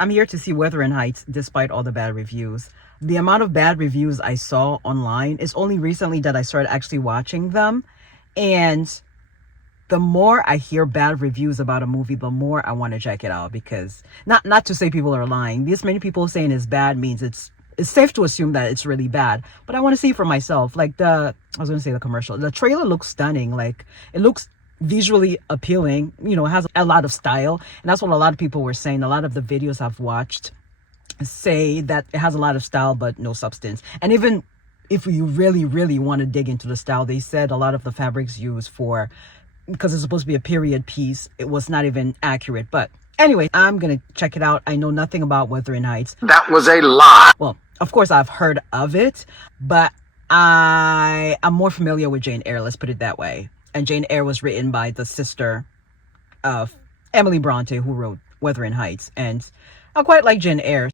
I'm here to see Wuthering Heights despite all the bad reviews. The amount of bad reviews I saw online is only recently that I started actually watching them. And the more I hear bad reviews about a movie, the more I want to check it out, because not to say people are lying. This many people saying it's bad means it's safe to assume that it's really bad. But I want to see for myself. Like the commercial. The trailer looks stunning. Like it looks visually appealing. You know, it has a lot of style. And that's what a lot of people were saying. A lot of the videos I've watched say that it has a lot of style but no substance. And even if you really, really want to dig into the style, they said a lot of the fabrics used for, because it's supposed to be a period piece, it was not even accurate. But anyway, I'm gonna check it out. I know nothing about Wuthering Heights. That was a lie. Well, of course I've heard of it, but I am more familiar with Jane Eyre, let's put it that way. And Jane Eyre was written by the sister of Emily Bronte, who wrote Wuthering Heights, and I quite like Jane Eyre.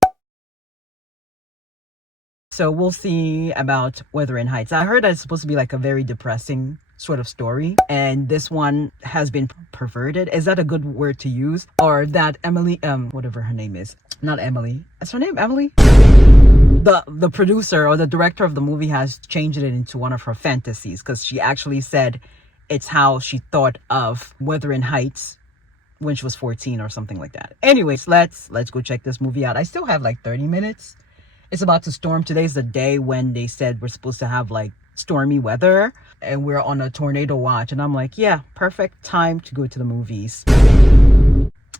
So we'll see about Wuthering Heights. I heard that it's supposed to be like a very depressing sort of story, and this one has been perverted. Is that a good word to use? Or that Emily, whatever her name is, not Emily, is her name Emily? The producer or the director of the movie has changed it into one of her fantasies, because she actually said it's how she thought of Wuthering Heights when she was 14 or something like that. Anyways, let's go check this movie out. I still have like 30 minutes. It's about to storm. Today's the day when they said we're supposed to have like stormy weather, and we're on a tornado watch, and I'm like, yeah, perfect time to go to the movies.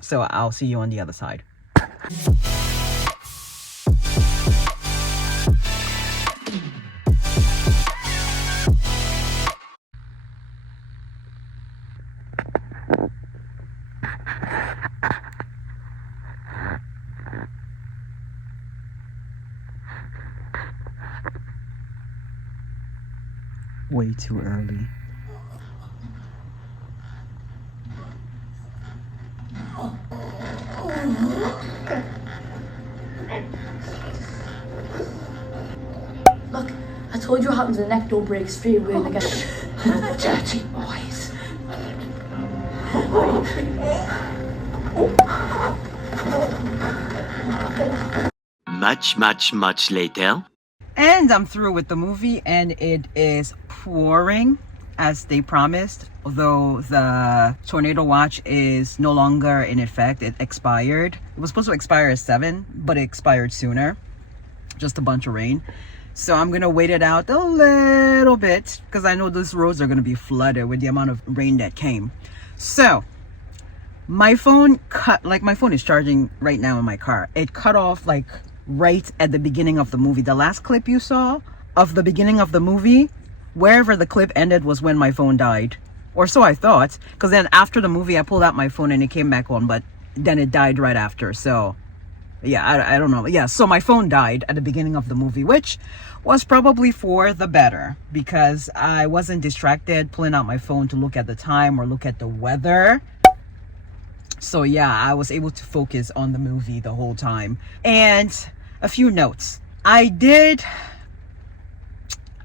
So I'll see you on the other side. Way too early. Look, I told you what happens when the neck don't break straight away. Like Dirty boys. Much later. And I'm through with the movie, and it is pouring as they promised. Although the tornado watch is no longer in effect, it expired. It was supposed to expire at 7, but it expired sooner. Just a bunch of rain. So I'm gonna wait it out a little bit, because I know these roads are gonna be flooded with the amount of rain that came. So my phone my phone is charging right now in my car. It cut off like right at the beginning of the movie. The last clip you saw of the beginning of the movie, wherever the clip ended was when my phone died, or so I thought, because then after the movie I pulled out my phone and it came back on, but then it died right after. So yeah, I don't know. Yeah, so my phone died at the beginning of the movie, which was probably for the better, because I wasn't distracted pulling out my phone to look at the time or look at the weather. So yeah, I was able to focus on the movie the whole time. And a few notes. I did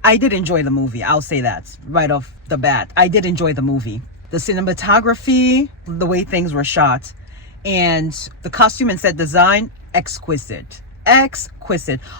enjoy the movie. I'll say that right off the bat. I did enjoy the movie. The cinematography, the way things were shot, and the costume and set design, exquisite.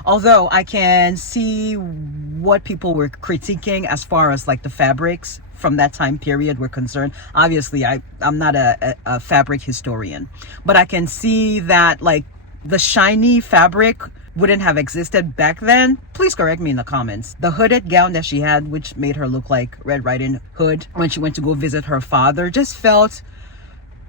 Although I can see what people were critiquing as far as like the fabrics from that time period were concerned. Obviously I'm not a fabric historian, but I can see that like the shiny fabric wouldn't have existed back then. Please correct me in the comments. The hooded gown that she had, which made her look like Red Riding Hood when she went to go visit her father, just felt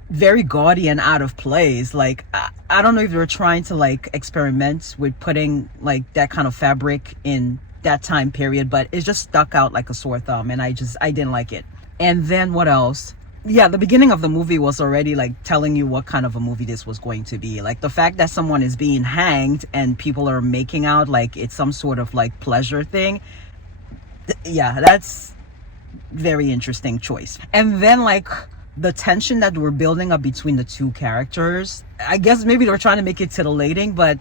very gaudy and out of place. Like I don't know if they were trying to like experiment with putting like that kind of fabric in that time period, but it just stuck out like a sore thumb, and I didn't like it. And then what else? Yeah, the beginning of the movie was already like telling you what kind of a movie this was going to be. Like the fact that someone is being hanged and people are making out like it's some sort of like pleasure thing. Yeah, that's very interesting choice. And then like the tension that we're building up between the two characters, I guess maybe they were trying to make it titillating, but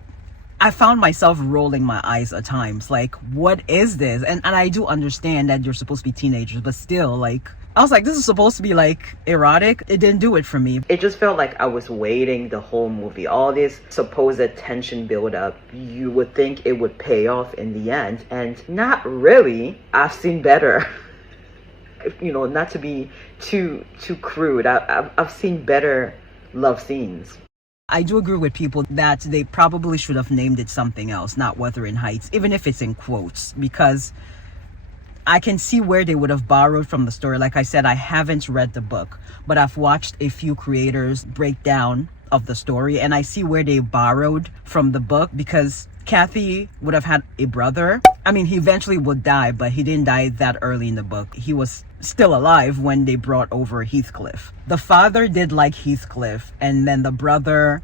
I found myself rolling my eyes at times. Like, what is this? And I do understand that you're supposed to be teenagers, but still, like, I was like, this is supposed to be like erotic. It didn't do it for me. It just felt like I was waiting the whole movie. All this supposed tension build up. You would think it would pay off in the end, and not really. I've seen better. You know, not to be too crude. I've seen better love scenes. I do agree with people that they probably should have named it something else, not Wuthering Heights, even if it's in quotes, because I can see where they would have borrowed from the story. Like I said, I haven't read the book, but I've watched a few creators break down of the story, and I see where they borrowed from the book, because Cathy would have had a brother. I mean, he eventually would die, but he didn't die that early in the book. He was still alive when they brought over Heathcliff. The father did like Heathcliff, and then the brother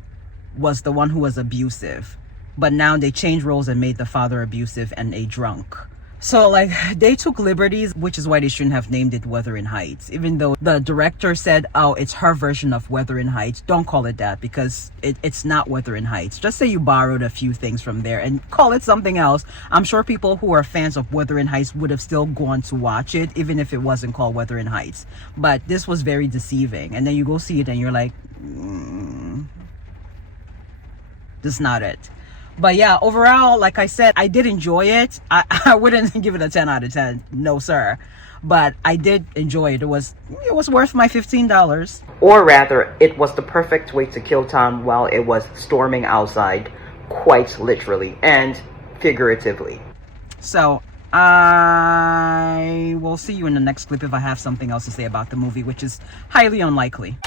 was the one who was abusive. But now they changed roles and made the father abusive and a drunk. So like they took liberties, which is why they shouldn't have named it Wuthering Heights. Even though the director said, oh, it's her version of Wuthering Heights. Don't call it that, because it's not Wuthering Heights. Just say you borrowed a few things from there and call it something else. I'm sure people who are fans of Wuthering Heights would have still gone to watch it, even if it wasn't called Wuthering Heights. But this was very deceiving. And then you go see it and you're like, this is not it. But yeah, overall, like I said, I did enjoy it. I wouldn't give it a 10 out of 10. No, sir. But I did enjoy it. It was worth my $15. Or rather, it was the perfect way to kill time while it was storming outside, quite literally and figuratively. So I will see you in the next clip if I have something else to say about the movie, which is highly unlikely.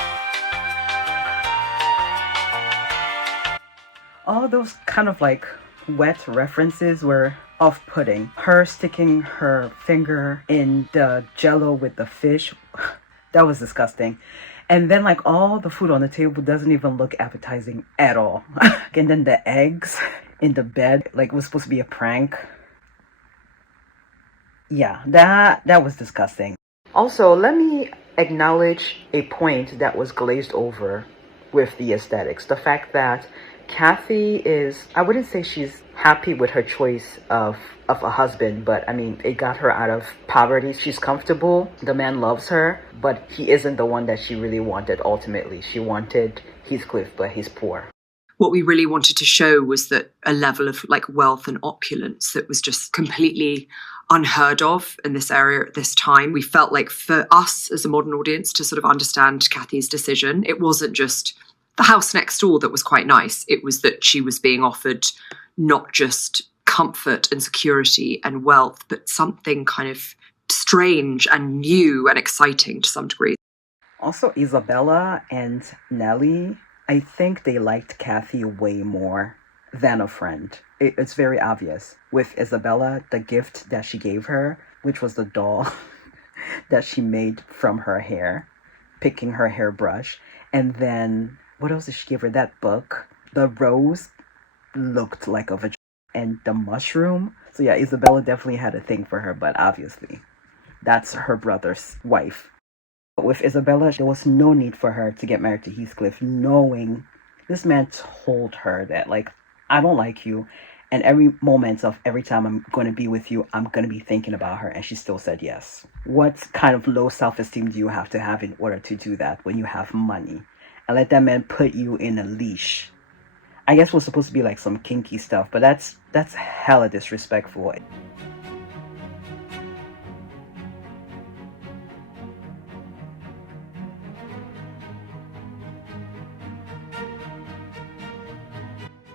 All those kind of like wet references were off-putting. Her sticking her finger in the jello with the fish, that was disgusting. And then like all the food on the table doesn't even look appetizing at all. And then the eggs in the bed, like it was supposed to be a prank. Yeah, that was disgusting. Also, let me acknowledge a point that was glazed over with the aesthetics. The fact that Cathy is, I wouldn't say she's happy with her choice of a husband, but I mean, it got her out of poverty. She's comfortable. The man loves her, but he isn't the one that she really wanted ultimately. She wanted Heathcliff, but he's poor. What we really wanted to show was that a level of like wealth and opulence that was just completely unheard of in this area at this time. We felt like for us as a modern audience to sort of understand Cathy's decision, it wasn't just the house next door that was quite nice. It was that she was being offered not just comfort and security and wealth, but something kind of strange and new and exciting to some degree. Also, Isabella and Nellie, I think they liked Cathy way more than a friend. It's very obvious. With Isabella, the gift that she gave her, which was the doll that she made from her hair, picking her hairbrush, and then what else did she give her? That book. The rose looked like a vagina. And the mushroom. So yeah, Isabella definitely had a thing for her, but obviously that's her brother's wife. But with Isabella, there was no need for her to get married to Heathcliff, knowing this man told her that, like, I don't like you. And every moment of every time I'm going to be with you, I'm going to be thinking about her. And she still said yes. What kind of low self-esteem do you have to have in order to do that when you have money? And let that man put you in a leash. I guess it was supposed to be like some kinky stuff, but that's hella disrespectful.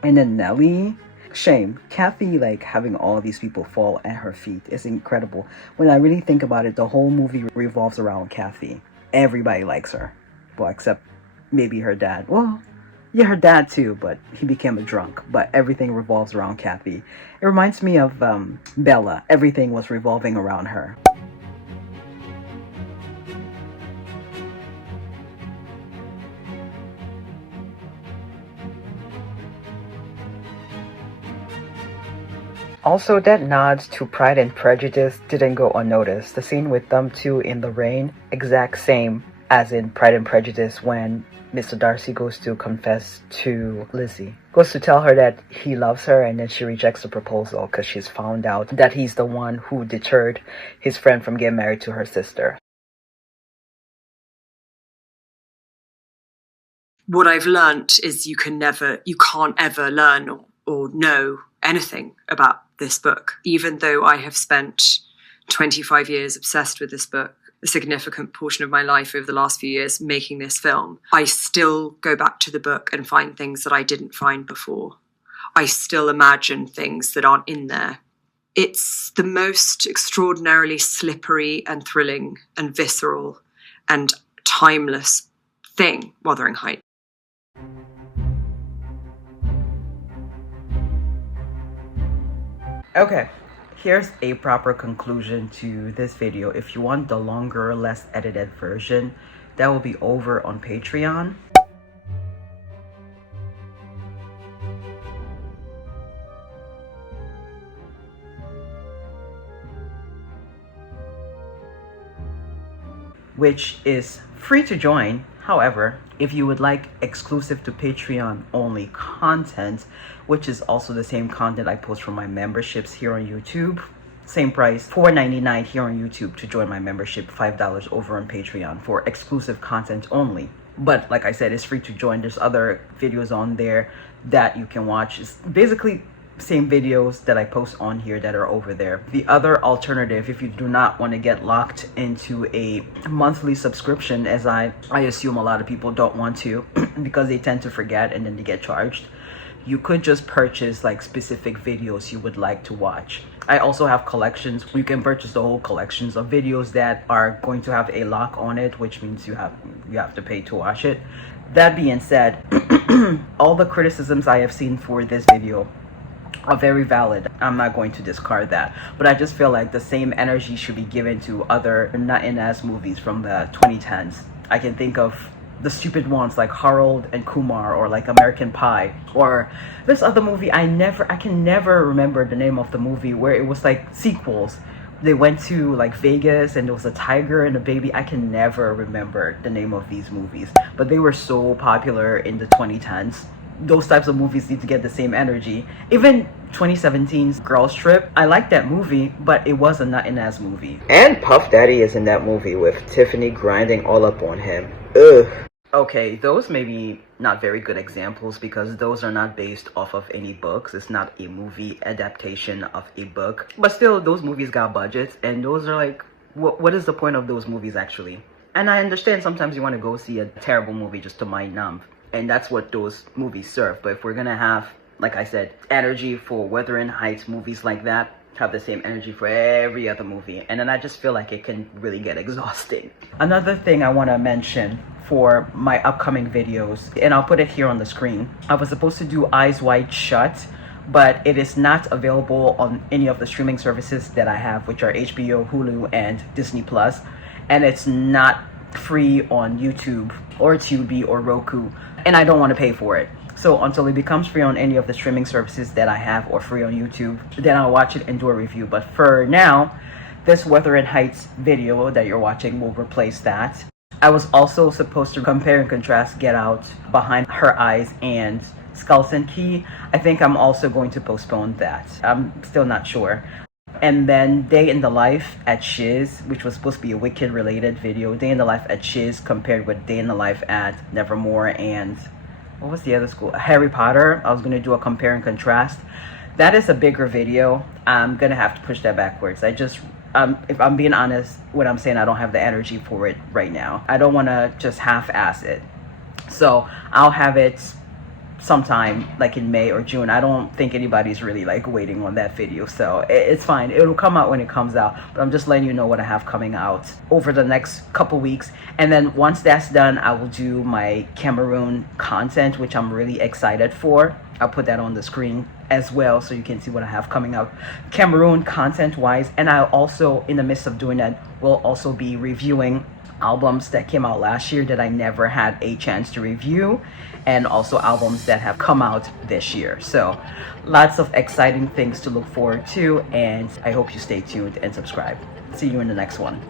And then Nellie, shame. Cathy, like, having all these people fall at her feet is incredible. When I really think about it, the whole movie revolves around Cathy. Everybody likes her. Well, except maybe her dad. Well, yeah, her dad too, but he became a drunk. But everything revolves around Cathy. It reminds me of Bella. Everything was revolving around her. Also, that nod to Pride and Prejudice didn't go unnoticed. The scene with them two in the rain, exact same as in Pride and Prejudice when Mr. Darcy goes to confess to Lizzie. Goes to tell her that he loves her, and then she rejects the proposal because she's found out that he's the one who deterred his friend from getting married to her sister. What I've learnt is you can't ever learn or know anything about this book. Even though I have spent 25 years obsessed with this book, a significant portion of my life over the last few years making this film, I still go back to the book and find things that I didn't find before. I still imagine things that aren't in there. It's the most extraordinarily slippery and thrilling and visceral and timeless thing, Wuthering Heights. Okay, here's a proper conclusion to this video. If you want the longer, less edited version, that will be over on Patreon. Which is free to join. However, if you would like exclusive to Patreon only content, which is also the same content I post from my memberships here on YouTube, same price, $4.99 here on YouTube to join my membership, $5 over on Patreon for exclusive content only. But like I said, it's free to join. There's other videos on there that you can watch. It's basically same videos that I post on here that are over there. The other alternative, if you do not want to get locked into a monthly subscription, as I assume a lot of people don't want to because they tend to forget and then they get charged, you could just purchase like specific videos you would like to watch. I also have collections. You can purchase the whole collections of videos that are going to have a lock on it, which means you have to pay to watch it. That being said, all the criticisms I have seen for this video are very valid. I'm not going to discard that, but I just feel like the same energy should be given to other not-in-as movies from the 2010s. I can think of the stupid ones like Harold and Kumar, or like American Pie, or this other movie I can never remember the name of the movie, where it was like sequels. They went to like Vegas and there was a tiger and a baby. I can never remember the name of these movies, but they were so popular in the 2010s. Those types of movies need to get the same energy. Even 2017's Girls Trip, I like that movie, but it was a not-in-as movie. And Puff Daddy is in that movie with Tiffany grinding all up on him. Ugh. Okay, those may be not very good examples because those are not based off of any books. It's not a movie adaptation of a book. But still, those movies got budgets, and those are like, what is the point of those movies actually? And I understand sometimes you want to go see a terrible movie just to mind numb. And that's what those movies serve. But if we're gonna have, like I said, energy for Wuthering Heights movies like that, have the same energy for every other movie. And then I just feel like it can really get exhausting. Another thing I want to mention for my upcoming videos, and I'll put it here on the screen. I was supposed to do Eyes Wide Shut, but it is not available on any of the streaming services that I have, which are HBO, Hulu, and Disney+. And it's not free on YouTube or Tubi or Roku, and I don't want to pay for it. So until it becomes free on any of the streaming services that I have or free on YouTube, then I'll watch it and do a review. But for now, this Wuthering Heights video that you're watching will replace that. I was also supposed to compare and contrast Get Out, Behind Her Eyes, and Skeleton Key. I think I'm also going to postpone that. I'm still not sure. And then Day in the Life at Shiz, which was supposed to be a Wicked related video. Day in the Life at Shiz compared with Day in the Life at Nevermore and what was the other school? Harry Potter. I was going to do a compare and contrast. That is a bigger video. I'm going to have to push that backwards. If I'm being honest, what I'm saying, I don't have the energy for it right now. I don't want to just half-ass it. So I'll have it sometime like in May or June. I don't think anybody's really like waiting on that video, so it's fine. It'll come out when it comes out, but I'm just letting you know what I have coming out over the next couple weeks. And then once that's done, I will do my Cameroon content, which I'm really excited for. I'll put that on the screen as well so you can see what I have coming out Cameroon content wise. And I also, in the midst of doing that, will also be reviewing albums that came out last year that I never had a chance to review, and also albums that have come out this year. So lots of exciting things to look forward to, and I hope you stay tuned and subscribe. See you in the next one.